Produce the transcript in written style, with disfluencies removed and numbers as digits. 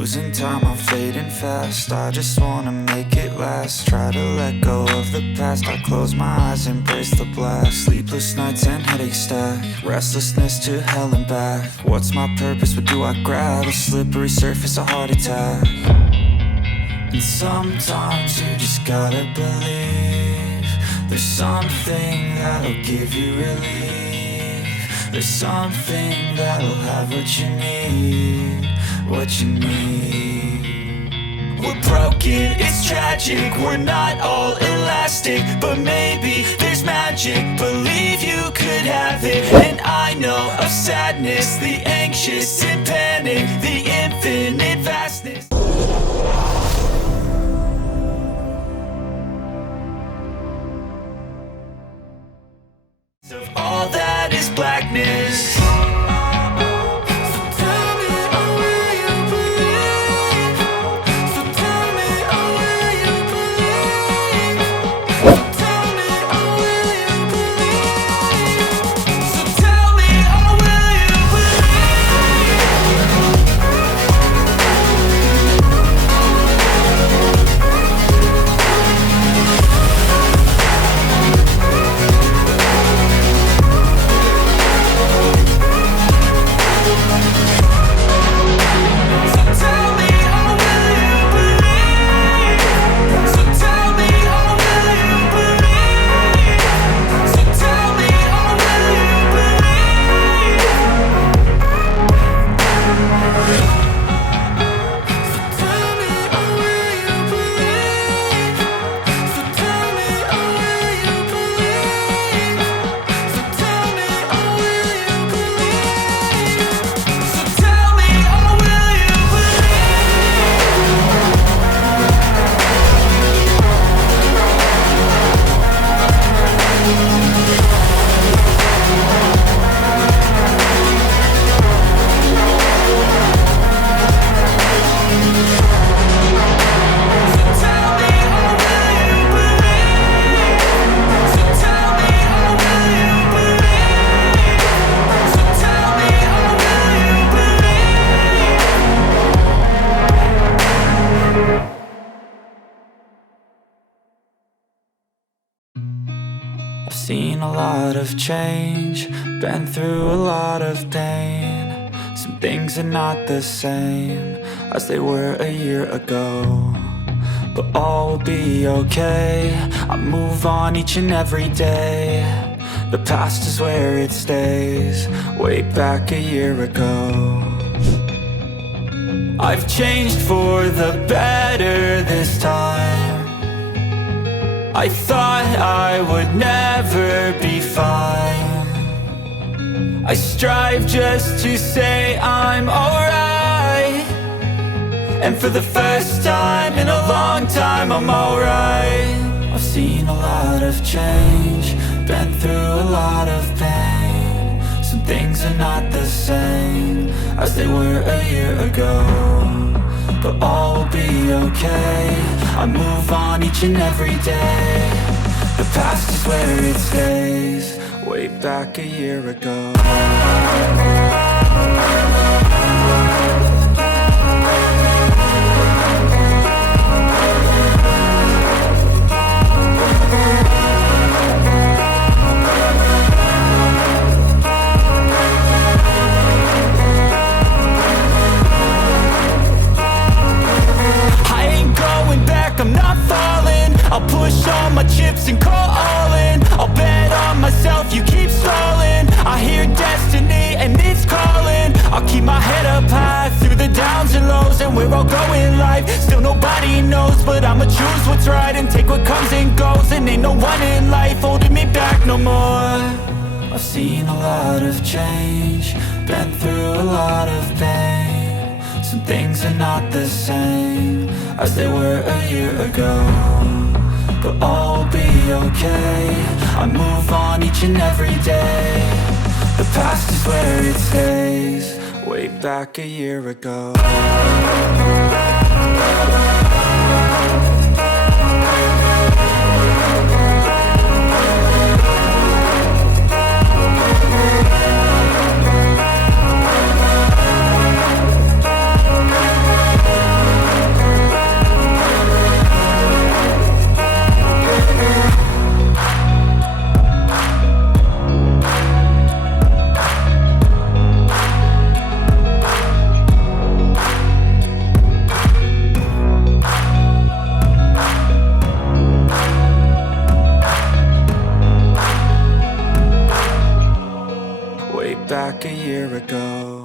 Losing time, I'm fading fast. I just wanna make it last. Try to let go of the past. I close my eyes, embrace the blast. Sleepless nights and headaches stack. Restlessness to hell and back. What's my purpose? What do I grab? A slippery surface, a heart attack. And sometimes you just gotta believe there's something that'll give you relief. There's something that'll have what you need, what you need. We're broken, it's tragic, we're not all elastic, but maybe there's magic. Believe you could have it. And I know of sadness, the anxious and panic, the infinite vastness. Of all that is blackness. I've seen a lot of change, been through a lot of pain. Some things are not the same as they were a year ago, but all will be okay. I move on each and every day. The past is where it stays, way back a year ago. I've changed for the better this time. I thought I would never be fine. I strive just to say I'm alright, and for the first time in a long time I'm alright. I've seen a lot of change, been through a lot of pain. Some things are not the same as they were a year ago, but all will be okay. I move on each and every day. The past is where it stays, way back a year ago. I'm not falling. I'll push all my chips and call all in. I'll bet on myself, you keep stalling. I hear destiny and it's calling. I'll keep my head up high through the downs and lows, and we're all going life. Still nobody knows, but I'ma choose what's right and take what comes and goes. And ain't no one in life holding me back no more. I've seen a lot of change, been through a lot of pain. Some things are not the same as they were a year ago, but all will be okay. I move on each and every day. The past is where it stays, way back a year ago. back a year ago.